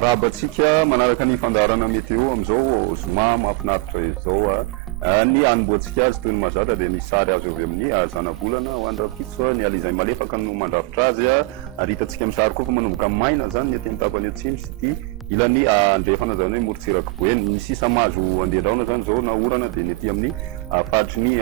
miarabatsika manaraka ny fandarana meteo amizao zoma mahafinaritra izao ny anomboantsika azy toy ny mazatra dia ny sary azo avy amin'ny zanabolana ho andrapitso ny alizay malefaka no mandrafitra azy ary hitantsika amin'ny sary koa fa manomboka maina zany ny ateny tapany atsimo sy ty ilany andrefana zany hoe morotsiraky boeny ny sisa mazo andehandraona zany zao na orana dia ny aty amin'ny faritry ny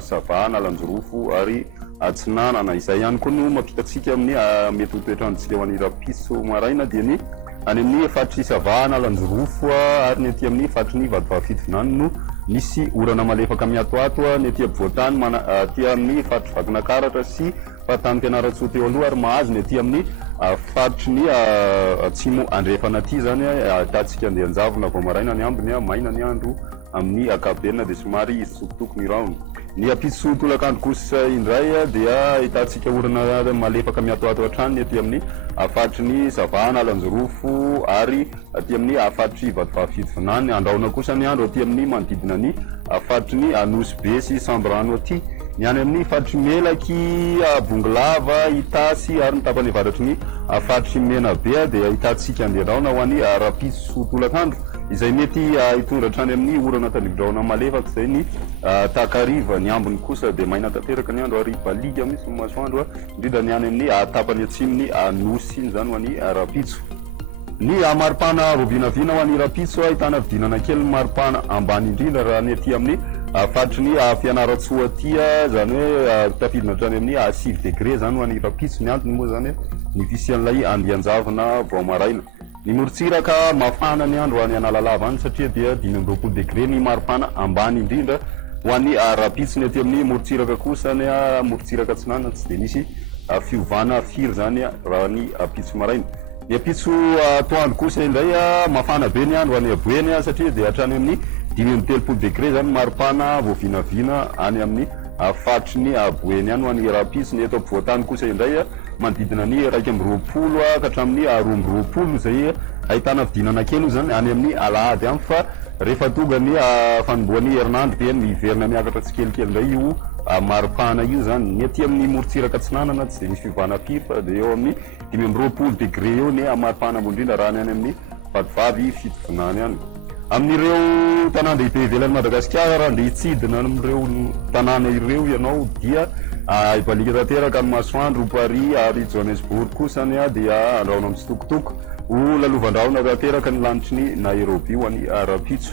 savana lanjorofo ary atsinanana izay ihany koa no mampitatsika amin'ny mety hotoetrandrotsika ho an'ny rapiso maraina dia ny any amin'ny faritry savana lanjorofo ary ny aty amin'ny faritry ny vadivavafitovinany no misy orana malefaka miatoato ny aty ampovoatany aty amin'ny faritry vakinakaratra sy fahatany mpianaratsoa teo aloha ary mahazo ny aty amin'ny faritry ny atsimo andrefana aty zany ahitantsika andeha anjavona vao maraina ny ambiny maina ny andro amin'ny akapelina dia somary izy tsokotoko ny raony ny apitso tolakandro kosa indray dia ahitantsika orana malefaka miatoato hatrany ny aty amin'ny faritry ny savana lanjorofo ary aty amin'ny faritry vadivavafitovinany andraona kosa ny andro aty amin'ny manodidina ny faritry ny anosy be sy sambrano aty ny any amin'ny faritry melaky bongolava itasy ary ny tapany avaratry ny faritry mena be dia ahitantsika andehandraona ho an'ny rapitso tolakandro izay mety hitondratra any amin'ny orana talidraona malefaka izay ny takariva ny ambiny kosa dia maina tanteraka ny andro ary baliga misy masoandro indrindra ny any amin'ny tapany atsimony anosy iny zany ho an'ny rapitso ny maripana rovinavina ho an'ny rapitso ahitana vidinana kely maripana ambany indrindra raha ny aty amin'ny faritry ny fianaratsoa aty zany hoe tafidina hatrany amin'ny 6 degré zany ho an'ny rapitso ny antony moa zany ny fisian'ilay andianjavona vao maraina ny morotsiraka mafana ny andro ho an'ny analalava any satria dia 20 degré ny maripana ambany indrindra ho an'ny rapitso ny aty amin'ny morotsiraka kosa ny morotsiraka tsinana tsy dia misy fiovana firy zany raha ny apitso maraina ny apitso atoandro kosa indray mafana be ny andro ho an'ny aboeny satria dia hatrany amin'ny 30 degré zany maripana voavinavina any amin'ny faritry ny aboeny any ho an'ny rapitso ny eto ampovoatany kosa indray manodidina ny 220 ka hatramin'ny 220 zay ahitana vidinana kely zany any amin'ny alahady any fa rehefa tonga ny fanomboan'ny herinandro dia miverina miakatra tsikelikely indray io maripana io zany ny aty amin'ny morotsiraka tsinanana tsy dia misy fivana firy fa dia eo amin'ny 20 degré eo ny maripana ambondrindra raha ny any amin'ny vadivavy fitovinany any amin'ireo tanàn-dehibe ivelan'ny Madagasikara raha ndeha hitsidina amin'ireo tanàna ireo ianao dia ibalika tanteraka amin'ny masoandro Paris ary Johannesburg kosa ny dia andraona amin'ny sitokotoko ho lalovandraona tanteraka ny lanitry ny Nairobi ho an'ny rapitso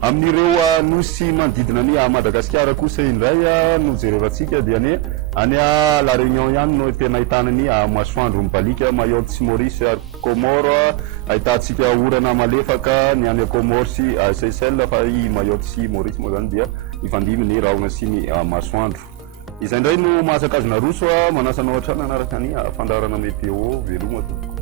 amin'ireo nosy manodidina ny Madagasikara kosa indray no jerevantsika dia ny any La Réunion ihany no tena ahitana ny masoandro mibalika Mayotte sy Maurice ary Comore ahitantsika orana malefaka ny any Comore sy Seychelles fa i Mayotte sy Maurice moa zany dia ifandimy ny rahona sy ny masoandro izay indray no mahasakazona roso manasanao hatrany anaraka ny fandarana meteo veloma